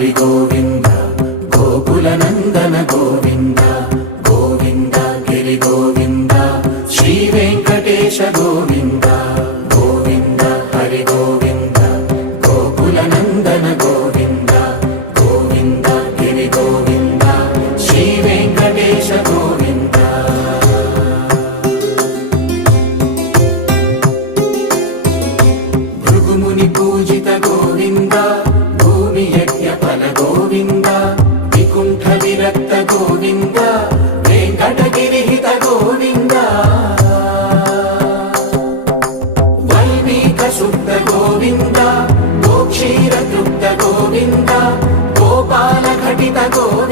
హరి గోవింద గోకుల నందన గోవింద గోవింద గిరి గోవింద శ్రీ వెంకటేశ గోవింద గోవింద హరి గోవింద గోకుల నందన గోవింద గోవింద గిరి గోవింద శ్రీ వెంకటేశ గోవింద భృగుముని పూజిత గోవింద భూమి యజ్ఞ ఫల గోవింద వికుంఠ విరక్త గోవింద వెంకటగిరిహిత గోవింద వైదిక శుద్ధ గోవింద గోక్షీర తృప్త గోవింద గోపాల ఘటిత గోవింద